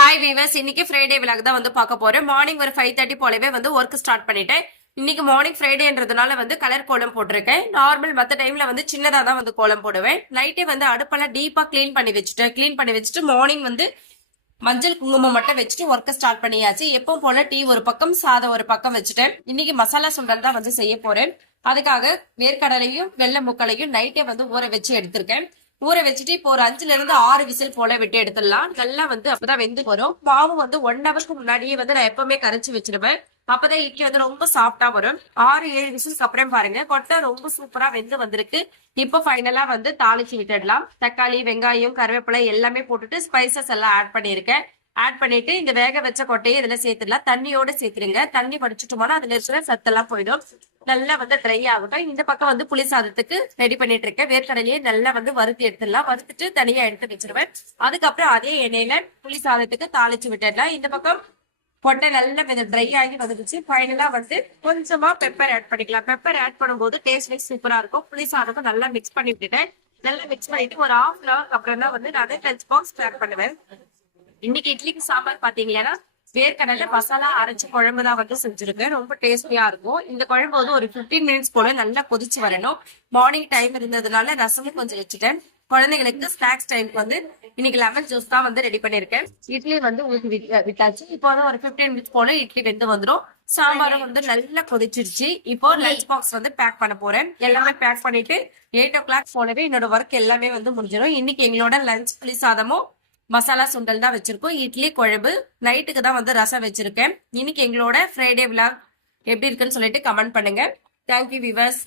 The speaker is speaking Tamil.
ஹாய் வீவர்ஸ், இன்னைக்கு ஃப்ரைடே விலாக் தான் வந்து பார்க்க போறேன். மார்னிங் ஒரு 5:30 போலவே வந்து ஒர்க் ஸ்டார்ட் பண்ணிட்டேன். இன்னைக்கு மார்னிங் ஃப்ரைடேன்றதுனால வந்து கலர் கோலம் போட்டிருக்கேன். நார்மல் மற்ற டைம்ல வந்து சின்னதா தான் வந்து கோலம் போடுவேன். நைட்டே வந்து அடுப்பெல்லாம் டீப்பா கிளீன் பண்ணி வச்சுட்டு மார்னிங் வந்து மஞ்சள் குங்குமம் மட்டும் வச்சுட்டு ஒர்க்கை ஸ்டார்ட் பண்ணியாச்சு. எப்பவும் போல டீ ஒரு பக்கம், சாதம் ஒரு பக்கம் வச்சுட்டேன். இன்னைக்கு மசாலா சுண்டல் தான் வந்து செய்ய போறேன். அதுக்காக வேர்க்கடலையும் வெள்ளை முக்களையும் நைட்டே வந்து ஊற வச்சு எடுத்திருக்கேன். ஊற வச்சுட்டு இப்போ ஒரு 5ல இருந்து 6 விசில் போல விட்டு எடுத்துடலாம். நல்லா வந்து அப்பதான் வெந்து வரும். மாவு வந்து 1 ஹவருக்கு முன்னாடியே வந்து நான் எப்பவுமே கரைச்சி வச்சிருவேன். அப்பதான் இட்லி வந்து ரொம்ப சாஃப்டா வரும். 6-7 விசில்ஸ்க்கு அப்புறம் பாருங்க, கொட்டை ரொம்ப சூப்பரா வெந்து வந்திருக்கு. இப்போ ஃபைனலா வந்து தாளிச்சு விட்டுடலாம். தக்காளி, வெங்காயம், கருவேப்பிலை எல்லாமே போட்டுட்டு ஸ்பைசஸ் எல்லாம் ஆட் பண்ணிருக்கேன். ஆட் பண்ணிட்டு இந்த வேக வச்ச கொட்டையை இதுல சேர்த்துடலாம். தண்ணியோட சேர்த்துருங்க. தண்ணி வடிச்சிட்டோம்னா அதுல இருக்கிற சத்தெல்லாம் போயிடும். நல்லா வந்து ட்ரை ஆகட்டும். இந்த பக்கம் வந்து புளி சாதத்துக்கு ரெடி பண்ணிட்டு இருக்கேன். வேர்க்கடலையே நல்லா வந்து வறுத்து எடுத்துடலாம். வறுத்துட்டு தனியா எடுத்து வச்சிருவேன். அதுக்கப்புறம் அதே எண்ணெயில புளி சாதத்துக்கு தாளிச்சு விட்டுடலாம். இந்த பக்கம் கொட்டை நல்லா கொஞ்சம் ட்ரை ஆகி வந்துடுச்சு. ஃபைனலா வந்து கொஞ்சமா பெப்பர் ஆட் பண்ணிக்கலாம். பெப்பர் ஆட் பண்ணும்போது டேஸ்ட் வைஸ் சூப்பரா இருக்கும். புளி சாதத்தை நல்லா மிக்ஸ் பண்ணி விட்டுட்டேன். நல்லா மிக்ஸ் பண்ணிட்டு ஒரு 1/2 ஹவருக்கு அப்புறம் தான் வந்து நான் லஞ்ச் பாக்ஸ் பேக் பண்ணுவேன். இன்னைக்கு இட்லிக்கு சாம்பார் பாத்தீங்கன்னா வேர்க்கடலை மசாலா அரைச்ச குழம்பு தான் வந்து செஞ்சிருக்கேன். ரொம்ப டேஸ்டியா இருக்கும். இந்த குழம்பு வந்து ஒரு 15 மினிட்ஸ் போல நல்லா கொதிச்சு வரணும். மார்னிங் டைம் இருந்ததுனால ரசமும் கொஞ்சம் வச்சுட்டேன். குழந்தைங்களுக்கு ஸ்நாக்ஸ் டைமுக்கு வந்து இன்னைக்கு லெமன் ஜூஸ் தான் வந்து ரெடி பண்ணிருக்கேன். இட்லி வந்து ஊற்றி விட்டாச்சு. இப்போ வந்து ஒரு 15 மினிட்ஸ் போல இட்லி வெந்து வந்துடும். சாம்பாரும் வந்து நல்லா கொதிச்சிருச்சு. இப்போ லஞ்ச் பாக்ஸ் வந்து பேக் பண்ண போறேன். எல்லாமே பேக் பண்ணிட்டு 8 o'clock போலவே என்னோட ஒர்க் எல்லாமே வந்து முடிஞ்சிடும். இன்னைக்கு எங்களோட லஞ்ச் புளி சாதமும் மசாலா சுண்டல் தான் வச்சிருக்கோம். இட்லி குழம்பு, நைட்டுக்கு தான் வந்து ரசம் வச்சிருக்கேன். இன்னைக்கு எங்களோட ஃப்ரைடே விலாக் எப்படி இருக்குன்னு சொல்லிட்டு கமெண்ட் பண்ணுங்க. Thank you viewers.